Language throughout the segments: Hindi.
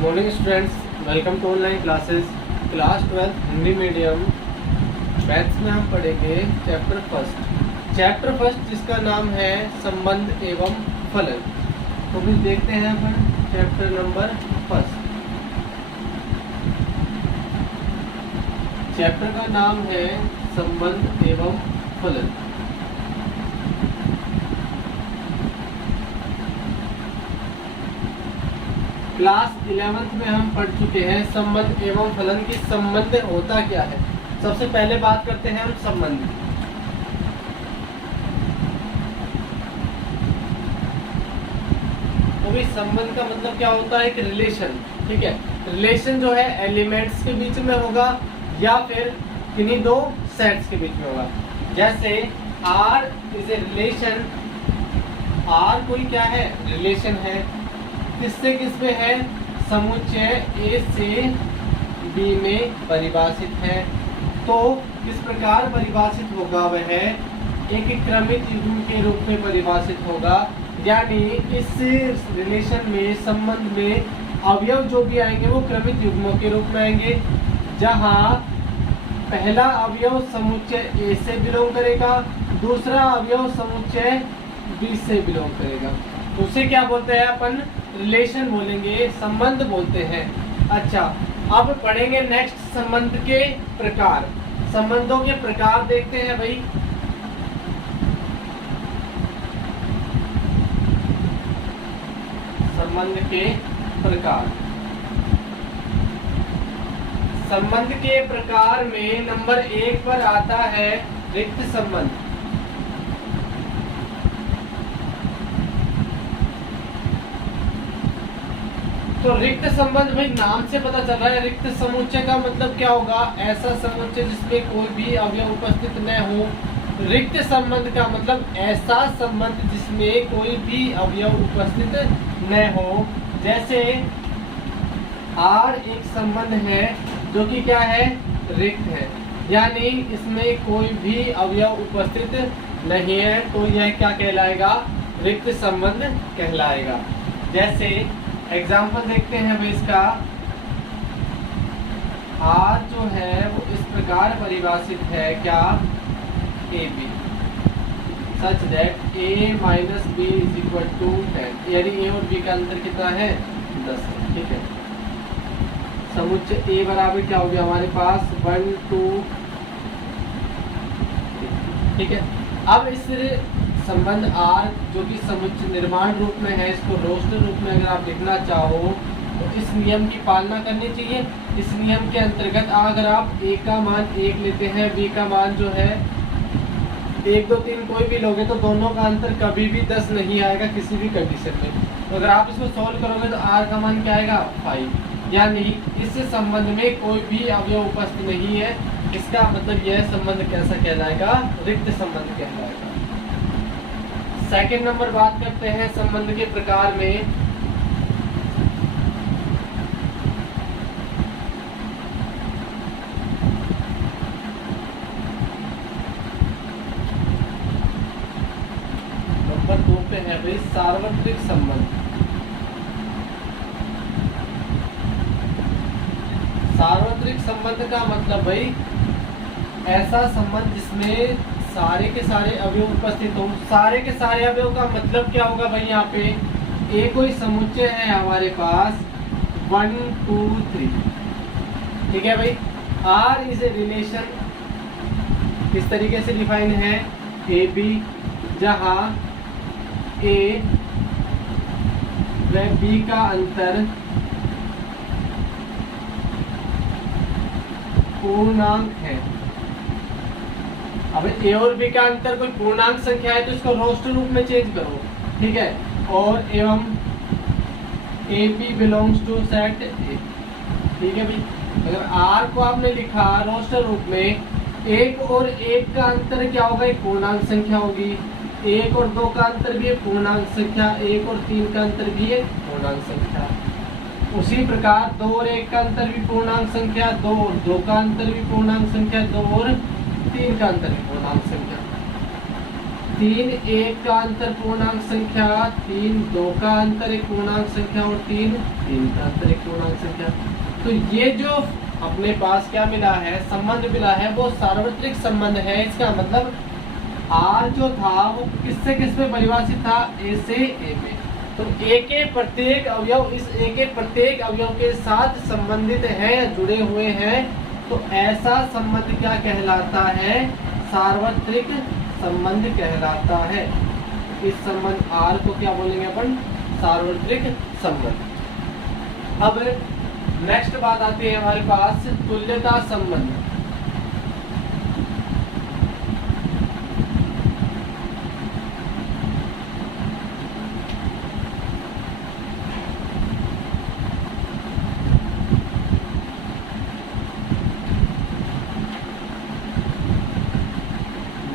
Morning students, welcome to online classes. Class 12 Hindi medium maths में हम पढ़ेंगे चैप्टर फर्स्ट जिसका नाम है संबंध एवं फलन। तो भी देखते हैं अपन चैप्टर नंबर फर्स्ट। चैप्टर का नाम है संबंध एवं फलन। क्लास 11th में हम पढ़ चुके हैं संबंध एवं फलन की संबंध होता क्या है। सबसे पहले बात करते हैं हम संबंध। तो भी संबंध का मतलब क्या होता है कि रिलेशन, ठीक है। रिलेशन जो है एलिमेंट्स के बीच में होगा या फिर किन्हीं दो सेट्स के बीच में होगा। जैसे R is a relation, R कोई क्या है, रिलेशन है। किससे किस में है, समुच्चय A से B में परिभाषित है। तो किस प्रकार परिभाषित होगा, वह एक क्रमिक युग्म के रूप में परिभाषित होगा। यानी इस रिलेशन में, संबंध में अवयव जो भी आएंगे वो क्रमिक युग्मों के रूप में आएंगे, जहां पहला अवयव समुच्चय A से बिलोंग करेगा, दूसरा अवयव समुच्चय B से बिलोंग करेगा। तो उसे क्या बोलते हैं अपन, रिलेशन बोलेंगे, संबंध बोलते हैं। अच्छा, अब पढ़ेंगे नेक्स्ट संबंध के प्रकार। संबंधों के प्रकार देखते हैं भाई। संबंध के प्रकार, संबंध के प्रकार में नंबर 1 पर आता है रिक्त संबंध। तो रिक्त संबंध भाई नाम से पता चल रहा है, रिक्त समुच्चय का मतलब क्या होगा, ऐसा समुच्चय जिसमें कोई भी अवयव उपस्थित न हो। रिक्त संबंध का मतलब ऐसा संबंध जिसमें कोई भी अवयव उपस्थित न हो। जैसे R एक संबंध है जो कि क्या है, रिक्त है, यानी इसमें कोई भी अवयव उपस्थित नहीं है, तो यह क्या कहलाएगा, रिक्त संबंध कहलाएगा। जैसे एग्जाम्पल देखते हैं भाई इसका। R जो है वो इस प्रकार परिभाषित है, क्या, AB such that A minus B is equal to 10, यानी A और B का अंतर कितना है, 10 है, ठीक है। समुच्चय A बराबर क्या हो गया हमारे पास, 1 2, ठीक है। अब इस संबंध R जो कि समुच्चय निर्माण रूप में है, इसको रोस्टर रूप में अगर आप लिखना चाहो तो इस नियम की पालना करनी चाहिए। इस नियम के अंतर्गत अगर आप A का मान 1 लेते हैं, B का मान जो है 1 2 3 कोई भी लोगे तो दोनों का अंतर कभी भी 10 नहीं आएगा किसी भी कंडीशन में। तो अगर आप इसको सॉल्व करोगे तो R का मान क्या आएगा, 5। यानी इस संबंध में कोई भी अवयव उपस्थित नहीं है। इसका मतलब यह संबंध कैसा कहलाएगा, रिक्त संबंध कहलाएगा। सेकेंड नंबर बात करते हैं संबंध के प्रकार में। नंबर 2 पे है भाई सार्वत्रिक संबंध। सार्वत्रिक संबंध का मतलब भाई ऐसा संबंध जिसमें सारे के सारे अवयव उपस्थित हो। सारे के सारे अवयव का मतलब क्या होगा भाई, यहाँ पे एक कोई समुच्चय है हमारे पास 1 2 3, ठीक है भाई। R इज ए रिलेशन, किस तरीके से डिफाइन है, AB जहाँ A व B का अंतर पूर्णांक है। अब A और B का अंतर कोई पूर्णांक संख्या है तो इसको रोस्टर रूप में चेंज करो, ठीक है। और एवं AB belongs to set A, ठीक है भाई। अगर R को आपने लिखा रोस्टर रूप में, 1 और 1 का अंतर क्या होगा, एक पूर्णांक संख्या होगी। 1 और 2 का अंतर भी एक पूर्णांक संख्या, 1 और 3 का अंतर भी एक पूर्णांक संख्या। उसी प्रकार 2 और 1 का अंतर भी पूर्णांक संख्या, 2 और 2 का अंतर भी पूर्णांक संख्या, 2 और 3 का अंतर भी पूर्णांक संख्या। 3 1 का अंतर पूर्णांक संख्या, 3 2 का अंतर एक पूर्णांक संख्या और 3 3 का अंतर एक पूर्णांक संख्या। तो ये जो अपने पास क्या मिला है, संबंध मिला है, वो सार्वत्रिक संबंध है। इसका मतलब R जो था वो किससे किस में परिभाषित था, A से A में। तो A के प्रत्येक अवयव इस A के प्रत्येक अवयव के साथ संबंधित है या जुड़े हुए हैं, तो ऐसा संबंध क्या कहलाता है, सार्वत्रिक संबंध कहलाता है। इस संबंध R को क्या बोलेंगे अपन, सार्वत्रिक संबंध। अब नेक्स्ट बात आती है हमारे पास तुल्यता संबंध।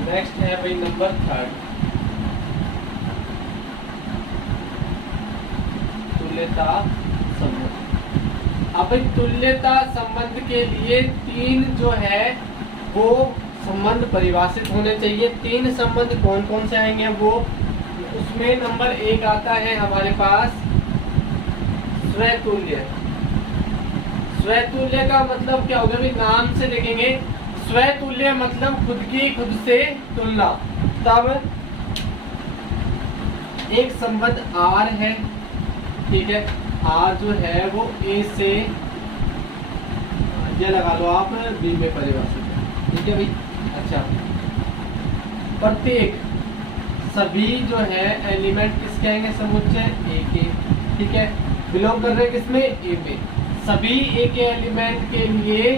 नेक्स्ट है भाई नंबर 3, तुल्यता संबंध। अब तुल्यता संबंध के लिए 3 जो है वो संबंध परिभाषित होने चाहिए। 3 संबंध कौन कौन से आएंगे वो, उसमें नंबर 1 आता है हमारे पास स्वतुल्य। स्वतुल्य का मतलब क्या होगा, भी नाम से देखेंगे। स्वतुल्य मतलब खुद की खुद से तुलना। तब एक संबंध R है, ठीक है, R जो है वो A से, ये लगा लो आप, B में परिभाषित है, ठीक है भाई। अच्छा, प्रत्येक सभी जो है एलिमेंट किसके आएंगे, समुच्चय A के, ठीक है, बिलोंग कर रहे हैं किसमें, A में। सभी A के एलिमेंट के लिए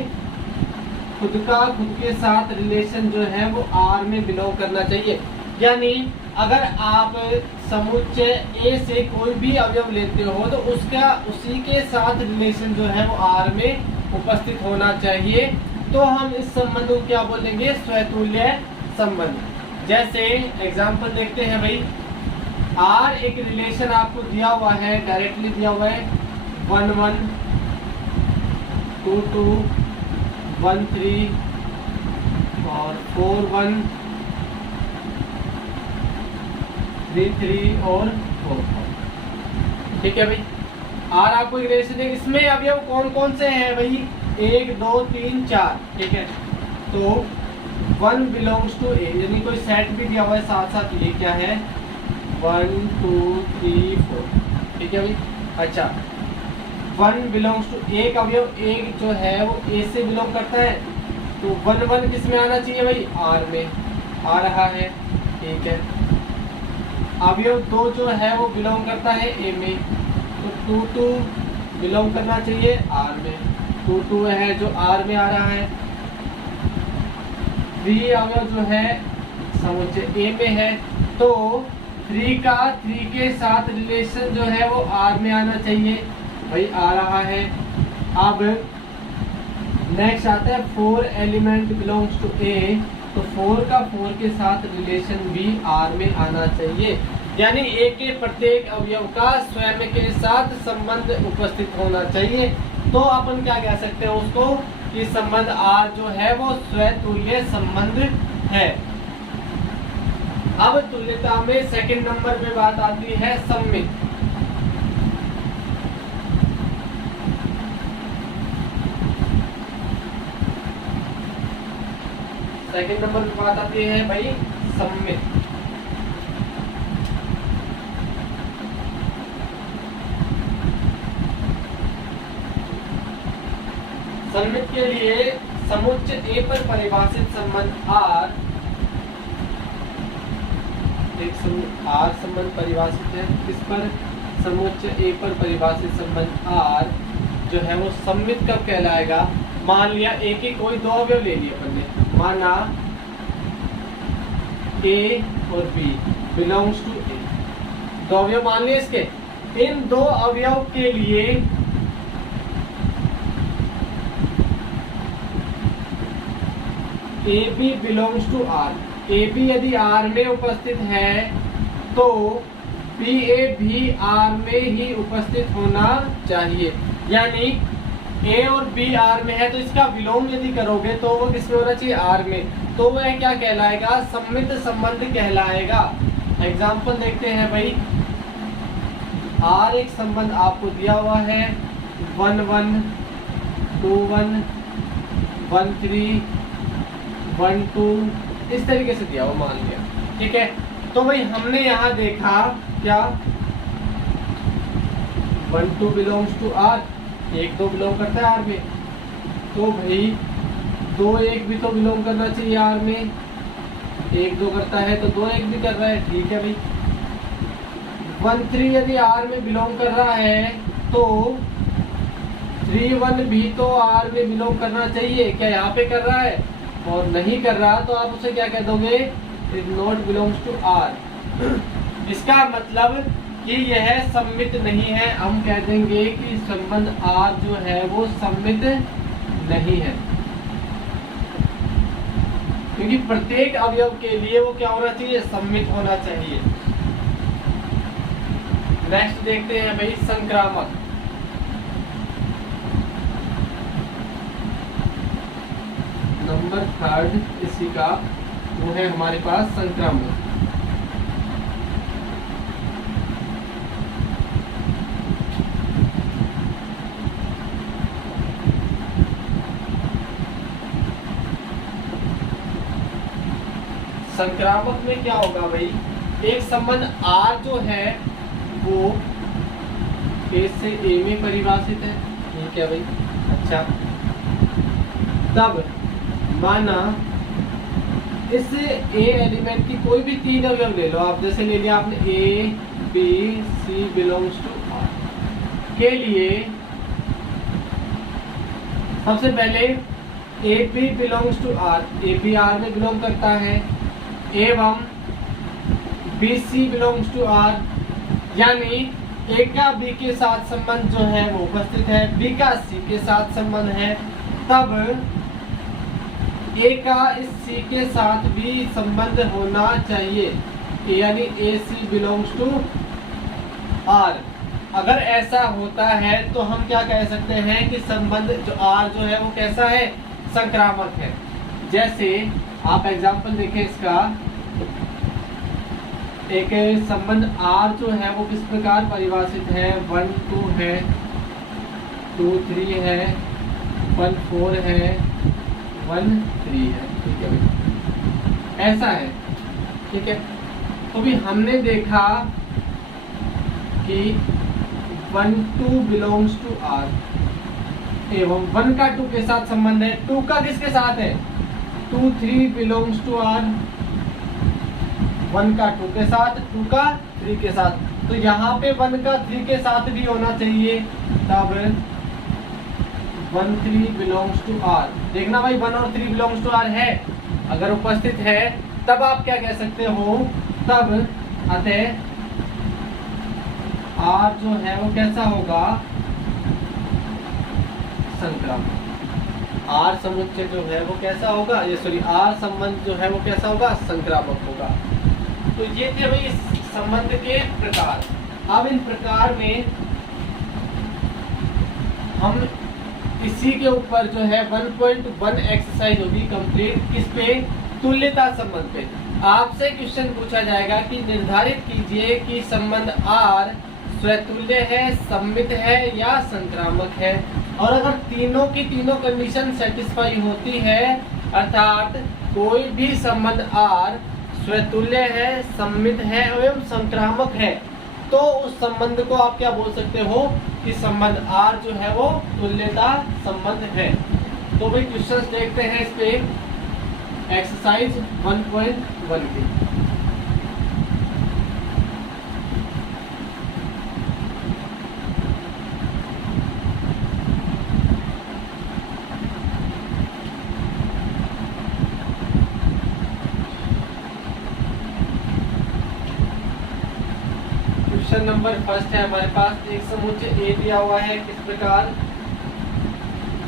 खुद का खुद के साथ रिलेशन जो है वो R में बिलोंग करना चाहिए। यानी अगर आप समुच्चय A से कोई भी अवयव लेते हो तो उसका उसी के साथ रिलेशन जो है वो R में उपस्थित होना चाहिए। तो हम इस संबंध को क्या बोलेंगे, स्वतुल्य संबंध। जैसे एग्जांपल देखते हैं भाई, R एक रिलेशन आपको दिया हुआ है, डायरेक्टली दिया हुआ है 1 1 2 2 1 3 और 4 1 3 3 और 4 4, ठीक है भाई। R आपको रिलेशन है, इसमें अवयव कौन कौन से हैं भाई, 1 2 3 4, ठीक है। तो 1 बिलोंग्स टू A, यानी कोई सेट भी दिया हुआ है साथ साथ, ये क्या है 1 2 3 4, ठीक है भाई। अच्छा, 1 बिलोंग्स टू, एक अवयव एक जो है वो A से बिलोंग करता है, तो 1 1 किस में आना चाहिए भाई, R में आ रहा है, ठीक है। अवयव 2 जो है वो बिलोंग करता है A में, तो 2 2 बिलोंग करना चाहिए R में, 2 2 है जो R में आ रहा है। 3 अवयव जो है समुच्चय A में है, तो 3 का 3 के साथ रिलेशन जो है वो R में आना चाहिए भाई, आ रहा है। अब नेक्स्ट आता है 4 एलिमेंट बिलोंग्स टू A, तो 4 का 4 के साथ रिलेशन भी R में आना चाहिए। यानी A के प्रत्येक अवयव का स्वयं के साथ संबंध उपस्थित होना चाहिए। तो अपन क्या कह सकते हैं उसको, कि संबंध R जो है वो स्वतुल्य संबंध है। अब तुल्यता में सेकंड नंबर पे बात आती है सममित। सेकंड नंबर पे बात आती है भाई सममित। सममित के लिए समुच्चय A पर परिभाषित संबंध R, एक R संबंध परिभाषित है, किस पर, समुच्चय A पर परिभाषित संबंध R जो है वो सममित कब कहलाएगा। मान लिया A के कोई 2 अवयव ले लिए अपन ने, माना A और B बिलोंग्स टू A, 2 अवयव मान लिए इसके। इन 2 अवयव के लिए AB belongs to R, AB यदि R में उपस्थित है तो BA भी R में ही उपस्थित होना चाहिए। यानी ए और बी आर में है तो इसका विलोम यदि करोगे तो वो किसमें होना चाहिए, आर में, तो वह क्या कहलाएगा, सममित संबंध कहलाएगा। एग्जाम्पल देखते हैं भाई, आर एक संबंध आपको दिया हुआ है 1 1 2 1 1 3 1 2 इस तरीके से दिया हुआ मान लिया, ठीक है। तो भाई हमने यहाँ देखा क्या 1 2 बिलोंग्स टू आर, 1 2 बिलोंग करता है आर में, तो भाई 2 1 भी तो बिलोंग करना चाहिए आर में, 1 2 करता है तो 2 1 भी कर रहा है, ठीक है भाई। 1 3 यदि आर में बिलोंग कर रहा है तो 3 1 भी तो आर में बिलोंग करना चाहिए, क्या यहाँ पे कर रहा है, और नहीं कर रहा तो आप उसे क्या कह दोगे, is not belongs to R. इसका मतलब कि यह सममित नहीं है, हम कह देंगे कि संबंध आर जो है वो सममित नहीं है, क्योंकि प्रत्येक अवयव के लिए वो क्या होना चाहिए, सममित होना चाहिए। नेक्स्ट देखते हैं भाई संक्रामक। नंबर 3 इसी का वो है हमारे पास संक्रामक। संक्रामक में क्या होगा भाई, एक संबंध आर जो है वो ए से ए में परिभाषित है, ठीक है भाई। अच्छा, तब माना इस ए एलिमेंट की कोई भी 3 अवयव ले लो आप, जैसे ले लिया आपने A B C belongs to R के लिए, सबसे पहले A B belongs to R, A B R में बिलोंग करता है, एवं B C belongs to R, यानी ए का बी के साथ संबंध जो है वो उपस्थित है, बी का सी के साथ संबंध है, तब ए का इस सी के साथ भी संबंध होना चाहिए, यानी ए सी बिलोंग्स टू आर। अगर ऐसा होता है तो हम क्या कह सकते हैं कि संबंध जो आर जो है वो कैसा है, संक्रामक है। जैसे आप एग्जांपल देखें इसका, एक संबंध आर जो है वो किस प्रकार परिभाषित है, 1 2 है, 2 3 है, 1 4 है, 1 3 है, ठीक है भाई, ऐसा है, ठीक है। तो भी हमने देखा कि 1 2 बिलोंग्स टू आर, एवं 1 का 2 के साथ संबंध है, 2 का किसके साथ है, 2 3 बिलोंग्स टू आर, 1 का 2 के साथ, 2 का 3 के साथ, तो यहाँ पे 1 का 3 के साथ भी होना चाहिए, तब 1 3 बिलोंग्स टू आर। देखना भाई 1 और 3 बिलोंग्स टू आर है, अगर उपस्थित है तब आप क्या कह सकते हो, तब अतः आर जो है वो कैसा होगा, संक्रामक। आर समुच्चय जो है वो कैसा होगा, ये सॉरी आर संबंध जो है वो कैसा होगा, संक्रामक होगा। तो ये थे भाई इस संबंध के प्रकार। अब इन प्रकार में हम इसी के ऊपर जो है 1.1 एक्सरसाइज होगी कंप्लीट, किस पे, तुल्यता संबंध पे। आपसे क्वेश्चन पूछा जाएगा कि निर्धारित कीजिए कि संबंध आर स्वतुल्य है, सममित है या संक्रामक है, और अगर तीनों की तीनों कंडीशन सेटिस्फाई होती है, अर्थात कोई भी संबंध आर स्वतुल्य है, सममित है एवं संक्रामक है, तो उस संबंध को आप क्या बोल सकते हो कि संबंध आर जो है वो तुल्यता संबंध है। तो भाई क्वेश्चंस देखते हैं इस पे, एक्सरसाइज 1.1 की। क्वेश्चन नंबर फर्स्ट है हमारे पास, एक समुच्चय ए दिया हुआ है किस प्रकार,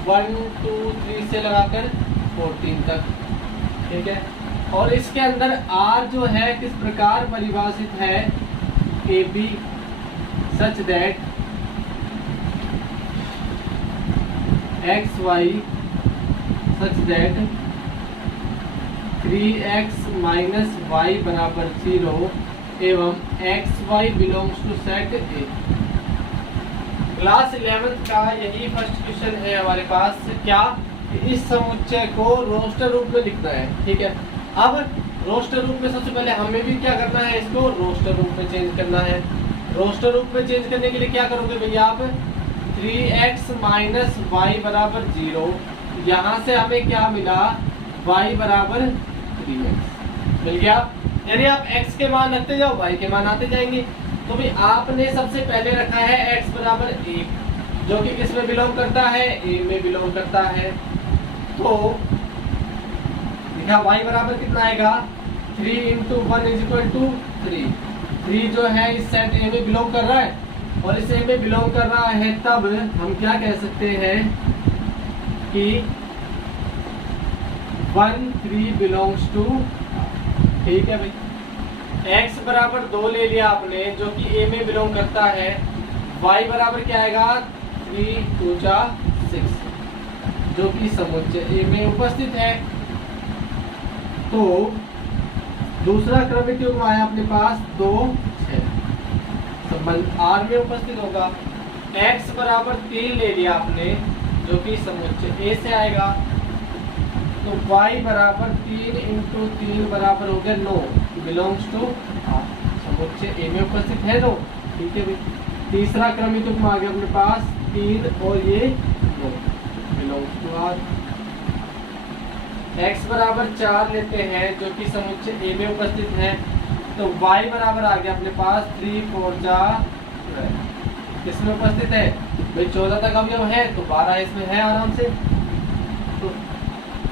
1 2 3 से लगाकर 14 तक, ठीक है। और इसके अंदर आर जो है किस प्रकार परिभाषित है, A B such that x y such that 3x minus y बराबर 0 एवं x y belongs to set A. Class 11th का यही फर्स्ट क्वेश्चन है हमारे पास। क्या इस समुच्चय को रोस्टर रूप में लिखना है। ठीक है, अब रोस्टर रूप में सबसे पहले हमें भी क्या करना है, इसको रोस्टर रूप में चेंज करना है। रोस्टर रूप में चेंज करने के लिए क्या करोगे भैया आप, 3x माइनस वाई बराबर 0, यहाँ से हमें क्या मिला, y बराबर 3x मिल गया। यानी आप x के मान रखते जाओ, y के मान आते जाएंगे। तो भी आपने सबसे पहले रखा है x बराबर 1, जो कि किस में बिलोंग करता है, a में बिलोंग करता है। तो लिखा y बराबर कितना आएगा, 3 इंटू 1 इज इक्वल टू 3। 3 जो है इस सेट a में बिलोंग कर रहा है और इस a में बिलोंग कर रहा है, तब हम क्या कह सकते हैं कि 1 3 बिलोंग्स टू। ठीक है भाई, x बराबर 2 ले लिया आपने, जो कि a में बिलोंग करता है। y बराबर क्या आएगा, 3 2 6, जो कि समुच्चय a में उपस्थित है। तो दूसरा क्रमिक युग्म आया अपने पास 2 6, संबंध r में उपस्थित होगा। x बराबर 3 ले लिया आपने, जो कि समुच्चय a से आएगा। तो y बराबर 3 इंटू 3 बराबर हो गया 9, बिलोंग्स टू r, समुच्चय a में उपस्थित है 9। ठीक है भाई, तीसरा क्रमिक युग्म आ गया अपने पास 3 और ये 9, बिलोंग्स टू r। x बराबर 4 लेते हैं, जो कि समुच्चय a में उपस्थित है। तो y बराबर आ गया अपने पास 3 4 किसमें उपस्थित है भाई, 14 तक अवयव है तो 12 इसमें है आराम से। तो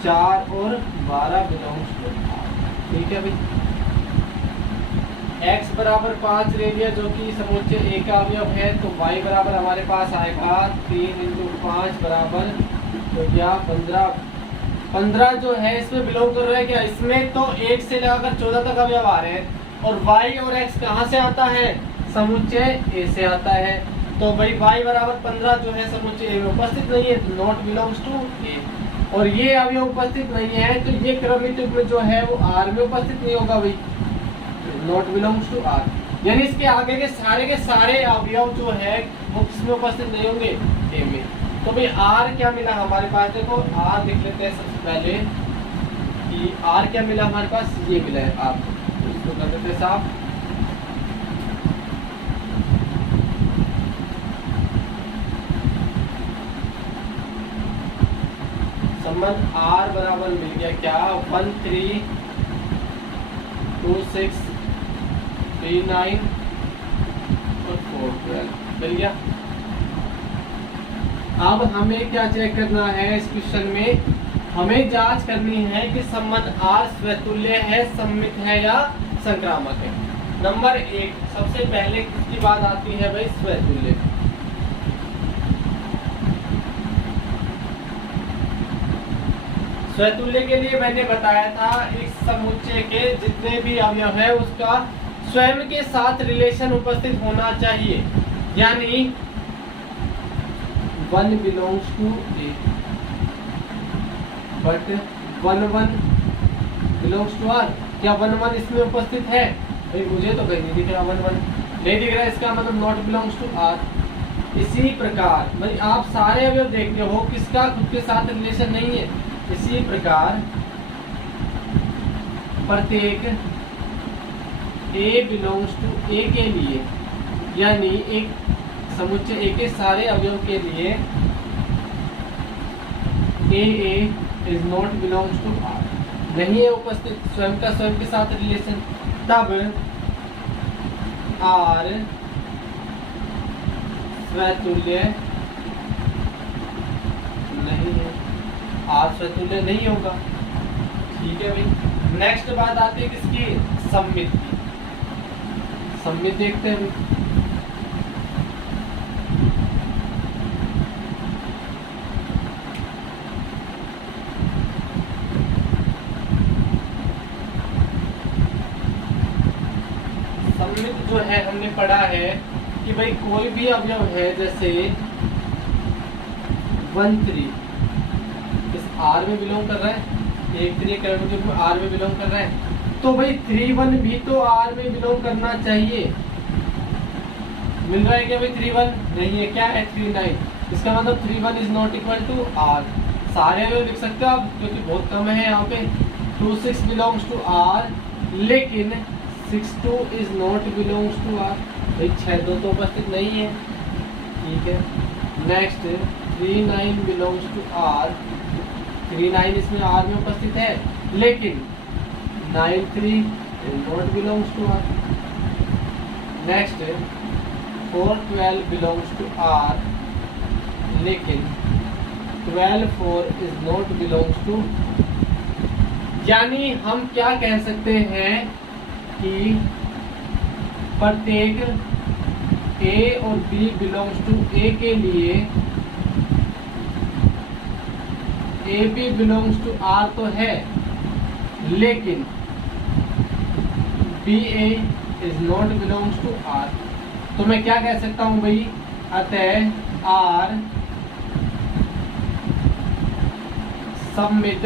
4 और 12 बिलोंग्स टू। ठीक है भाई, x बराबर 5 ले लिया, जो कि समुच्चय a का अवयव है। तो y बराबर हमारे पास आएगा 3 इंटू 5 बराबर तो क्या 15। 15 जो है इसमें बिलोंग कर रहा है क्या, इसमें तो 1 से लगाकर 14 तक अवयव आ रहे हैं। और y और x कहाँ से आता है, समुच्चय a से आता है। तो भाई y बराबर 15 जो है समुच्चय a में उपस्थित नहीं है, नॉट बिलोंग्स टू a। और ये अवयव उपस्थित नहीं है, तो ये क्रमिक युग्म जो है वो r में उपस्थित नहीं होगा भाई, नॉट बिलोंग्स टू r। यानी इसके आगे के सारे अवयव जो है वो किसमें उपस्थित नहीं होंगे, a में। तो भाई r क्या मिला हमारे पास, देखो r देख लेते हैं सबसे पहले कि r क्या मिला हमारे पास, ये मिला है r। तो इसको कर देते हैं साफ। संबंध r बराबर मिल गया क्या, 1 3 2 6 3 9 और 4 12 मिल गया। अब हमें क्या चेक करना है इस क्वेश्चन में, हमें जांच करनी है कि संबंध r स्वतुल्य है, सममित है या संक्रामक है। नंबर 1 सबसे पहले किसकी बात आती है भाई, स्वतुल्य। स्वतुल्य के लिए मैंने बताया था इस समुच्चय के जितने भी अवयव है उसका स्वयं के साथ रिलेशन उपस्थित होना चाहिए। यानी 1 belongs to a but 1 1 belongs to r। क्या 1 1 इसमें उपस्थित है भाई, मुझे तो कहीं नहीं दिख रहा 1 1 नहीं दिख रहा, इसका मतलब नॉट बिलोंग्स टू r। इसी प्रकार भाई आप सारे अवयव देखते हो किसका खुद के साथ रिलेशन नहीं है। इसी प्रकार प्रत्येक a बिलोंग्स टू a के लिए, यानी एक समुच्चय a के सारे अवयव के लिए a is not belongs to r, नहीं है उपस्थित स्वयं का स्वयं के साथ रिलेशन, तब r स्वतुल्य नहीं है, r स्वतुल्य नहीं होगा। ठीक है भाई, नेक्स्ट बात आती है किसकी, सममित की। सममित देखते हैं भाई। सममित जो है हमने पढ़ा है कि भाई कोई भी अवयव है, जैसे 1 3 इस R में बिलोंग कर रहा है, 1 3 करंट के R में बिलोंग कर रहा है, तो भाई 3 1 भी तो R में बिलोंग करना चाहिए। मिल रहा है क्या भाई? 3 1 नहीं है, क्या है 3 9। इसका मतलब 3 1 is not equal to R। सारे अवयव लिख सकते हो आप क्योंकि बहुत कम है यहाँ पे। 2 6 बिलोंग्स टू R, लेकिन 6 2 is not belongs to R। भाई 6 2 तो उपस्थित नहीं है, ठीक है। नेक्स्ट 3 9 बिलोंग्स टू R, 3 9 इसमें R में उपस्थित है, लेकिन 9 3 is not belongs to R। Next 4 12 belongs to R, लेकिन 12 4 इज नॉट बिलोंग्स टू। यानी हम क्या कह सकते हैं कि प्रत्येक A और B बिलोंग्स टू A के लिए AB बिलोंग्स टू R तो है, लेकिन BA is not belongs to R। तो मैं क्या कह सकता हूं भाई? अतः R सम्मित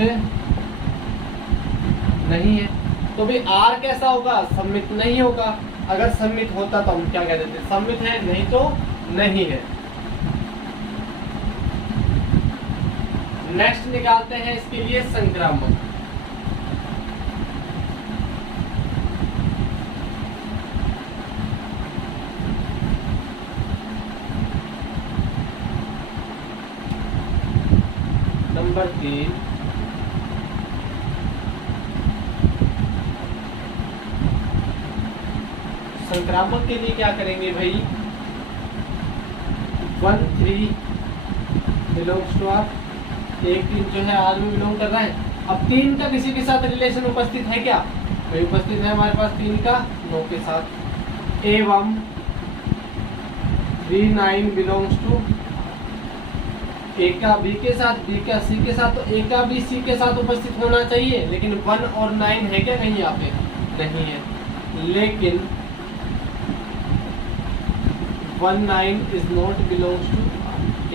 नहीं है। तो भाई R कैसा होगा? सम्मित नहीं होगा। अगर सम्मित होता तो हम क्या कह देते? सम्मित है, नहीं तो नहीं है। नेक्स्ट निकालते हैं इसके लिए संक्रामक। नंबर 3, संक्रामक के लिए क्या करेंगे भाई? 1 3 बिलोंग्स टू R, 1 3 जो है R में बिलोंग कर रहा है। अब 3 का किसी के साथ रिलेशन उपस्थित है क्या? भाई उपस्थित है हमारे पास 3 का 9 के साथ। एवं 3 9 बिलोंग्स टू A का B के साथ, B का C के साथ, तो A का B C के साथ उपस्थित होना चाहिए, लेकिन 1 और 9 है क्या कहीं यहाँ पे? नहीं है। लेकिन 1 9 is not belongs to,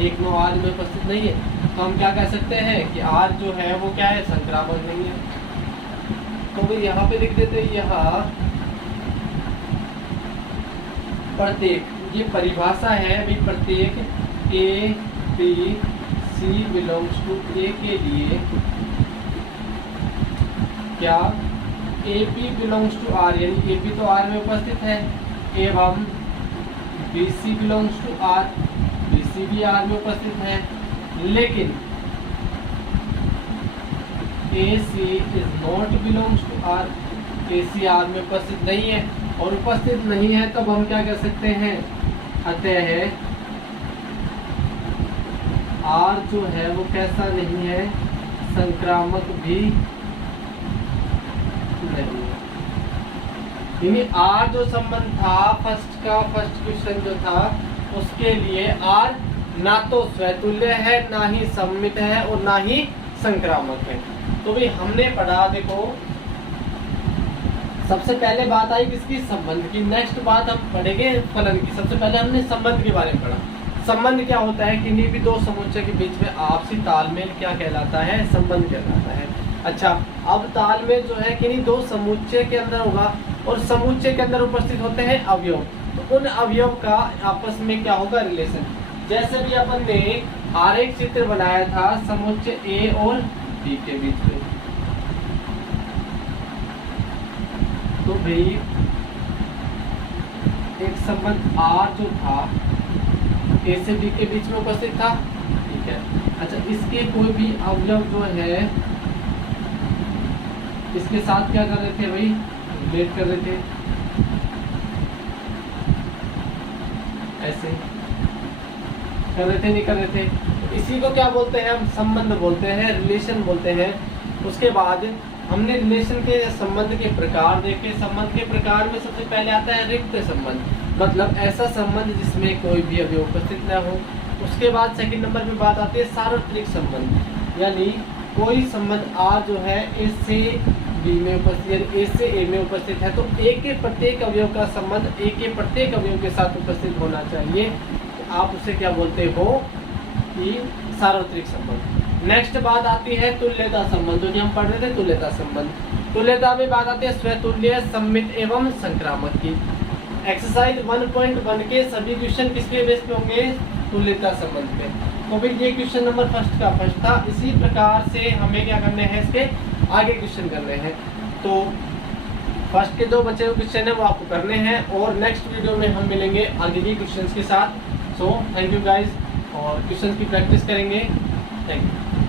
1 9 R में उपस्थित नहीं है। तो हम क्या कह सकते हैं कि R जो है वो क्या है? संक्रामक नहीं है। तो भाई यहाँ पे लिख देते हैं, यहाँ प्रत्येक, ये परिभाषा है भाई, प्रत्येक A B C belongs to A के लिए क्या AB बिलोंग्स टू R, यानी AB तो R में उपस्थित है, एवं BC belongs to R, BC भी R में उपस्थित है, लेकिन AC is not belongs to R, AC R में उपस्थित नहीं है। और उपस्थित नहीं है तब हम क्या कह सकते हैं? अतः R जो है वो कैसा नहीं है? संक्रामक भी नहीं है। यानी R जो संबंध था फर्स्ट क्वेश्चन जो था उसके लिए R ना तो स्वतुल्य है, ना ही सम्मित है, और ना ही संक्रामक है। तो भाई हमने पढ़ा, देखो सबसे पहले बात आई किसकी? संबंध की। नेक्स्ट बात हम पढ़ेंगे फलन की। सबसे पहले हमने संबंध के बारे में पढ़ा। संबंध क्या होता है? किन्हीं भी दो समुच्चय के बीच में आपसी तालमेल क्या कहलाता है? संबंध कहलाता है। अच्छा, अब तालमेल जो है किन्हीं दो समुच्चय के अंदर होगा, और समुच्चय के अंदर उपस्थित होते हैं अवयव। तो उन अवयव का आपस में क्या होगा? रिलेशन। जैसे भी अपन ने आरेख चित्र बनाया था समुच्चय A और B के बीच में, तो भाई एक संबंध R जो था A से B के बीच में उपस्थित था, ठीक है। अच्छा, इसके कोई भी अवयव जो है इसके साथ क्या कर रहे थे भाई? रिलेट कर रहे थे, ऐसे कर रहे थे, नहीं कर रहे थे। तो इसी को क्या बोलते हैं? हम संबंध बोलते हैं, रिलेशन बोलते हैं। उसके बाद हमने रिलेशन के संबंध के प्रकार देखे। संबंध के प्रकार में सबसे पहले आता है रिक्त संबंध, मतलब ऐसा संबंध जिसमें कोई भी अवयव उपस्थित न हो। उसके बाद सेकंड नंबर पे बात आती है सार्वत्रिक संबंध, यानी कोई संबंध R जो है A से B में उपस्थित, यानी A से A में उपस्थित है, तो A के प्रत्येक अवयव का संबंध A के प्रत्येक अवयव के साथ उपस्थित होना चाहिए। तो आप उसे क्या बोलते हो? ई सार्वत्रिक संबंध। नेक्स्ट बात आती है तुल्यता संबंध, जो कि हम पढ़ रहे थे तुल्यता संबंध। तुल्यता में बात आती है स्वतुल्य, सममित एवं संक्रामक की। एक्सरसाइज 1.1 के सभी क्वेश्चन किसके बेस पे होंगे? तुल्यता संबंध पे। तो फिर ये क्वेश्चन नंबर फर्स्ट था। इसी प्रकार से हमें क्या करने हैं, इसके आगे क्वेश्चन करने हैं। तो फर्स्ट के जो बचे हुए क्वेश्चन है वो आपको करने हैं, और नेक्स्ट वीडियो में हम मिलेंगे आगे के क्वेश्चंस के साथ। सो थैंक यू गाइस, और क्वेश्चन की प्रैक्टिस करेंगे। Thank you.